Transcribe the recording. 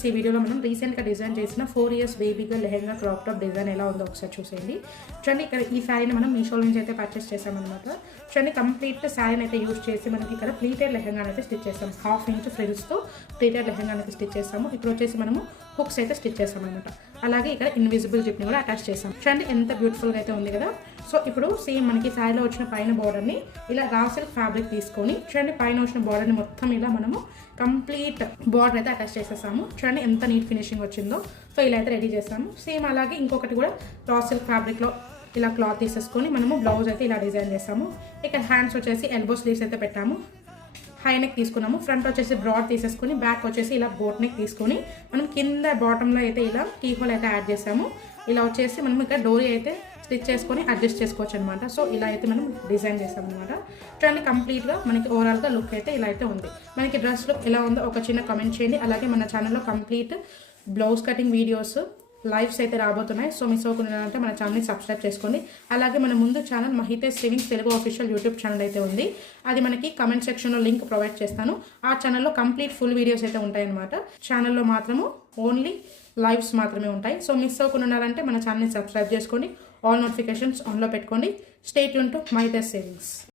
Friends, ఈ వీడియోలో మనం రీసెంట్గా డిజైన్ చేసిన 4 years baby girl lehenga crop top design ఎలా ఉందో ఒకసారి చూసేయండి. చూడండి, ఇక్కడ ఈ శారీని మనం మీషోలో నుంచి అయితే పర్చేస్ చేసామన్నమాట. చూడండి, కంప్లీట్ శారీని అయితే యూజ్ చేసి మనకి ఇక్కడ ప్లీటెడ్ లెహెంగా అయితే స్టిచ్ చేస్తాం. 1/2 inch ఫ్రిల్స్తో ప్లీటెడ్ లెహెంగా అయితే స్టిచ్ చేస్తాము. ఇప్పుడు వచ్చేసి మనము హుక్స్ అయితే స్టిచ్ చేస్తామన్నమాట. అలాగే ఇక్కడ ఇన్విజిబుల్ జిప్ని కూడా అటాచ్ చేస్తాం. చూడండి, ఎంత బ్యూటిఫుల్గా అయితే ఉంది కదా. సో ఇప్పుడు సేమ్ మనకి శారీలో వచ్చిన పైన బార్డర్ని ఇలా రా సిల్క్ ఫ్యాబ్రిక్ తీసుకొని చూడండి, పైన వచ్చిన బార్డర్ని మొత్తం ఇలా మనము కంప్లీట్ బార్డర్ అయితే అటాచ్ చేసేసాము. చూడండి ఎంత నీట్ ఫినిషింగ్ వచ్చిందో. సో ఇలా అయితే రెడీ చేస్తాము. సేమ్ అలాగే ఇంకొకటి కూడా రా సిల్క్ ఫ్యాబ్రిక్లో ఇలా క్లాత్ తీసేసుకొని మనము బ్లౌజ్ అయితే ఇలా డిజైన్ చేస్తాము. ఇక్కడ హ్యాండ్స్ వచ్చేసి ఎల్బో స్లీవ్స్ అయితే పెట్టాము. హై నెక్ తీసుకున్నాము. ఫ్రంట్ వచ్చేసి బ్రాడ్ తీసేసుకొని బ్యాక్ వచ్చేసి ఇలా బోట్ నెక్ తీసుకొని మనం కింద బాటంలో అయితే ఇలా కీ హోల్ అయితే యాడ్ చేసాము. ఇలా వచ్చేసి మనం ఇక్కడ డోరీ అయితే స్టిచ్ చేసుకొని అడ్జస్ట్ చేసుకోవచ్చు అనమాట. సో ఇలా అయితే మనం డిజైన్ చేస్తాం అనమాట. చూడండి, కంప్లీట్గా మనకి ఓవరాల్గా లుక్ అయితే ఇలా అయితే ఉంది. మనకి డ్రెస్ లుక్ ఎలా ఉందో ఒక చిన్న కామెంట్ చేయండి. అలాగే మన ఛానల్లో complete blouse cutting videos lives అయితే రాబోతున్నాయి. సో మిస్ అవ్వకుండా అంటే మన ఛానల్ని సబ్స్క్రైబ్ చేసుకోండి. అలాగే మన ముందు channel Mahitej savings Telugu official YouTube channel అయితే ఉంది. అది మనకి కమెంట్ సెక్షన్లో లింక్ ప్రొవైడ్ చేస్తాను. ఆ ఛానల్లో కంప్లీట్ ఫుల్ వీడియోస్ అయితే ఉంటాయన్నమాట. ఛానల్లో మాత్రము ఓన్లీ లైవ్స్ మాత్రమే ఉంటాయి. సో మిస్ అవ్వకుండా ఉండాలంటే మన ఛానల్ని సబ్స్క్రైబ్ చేసుకోండి. ఆల్ నోటిఫికేషన్స్ ఆన్లో పెట్టుకోండి. Stay tune to Mahitej savings.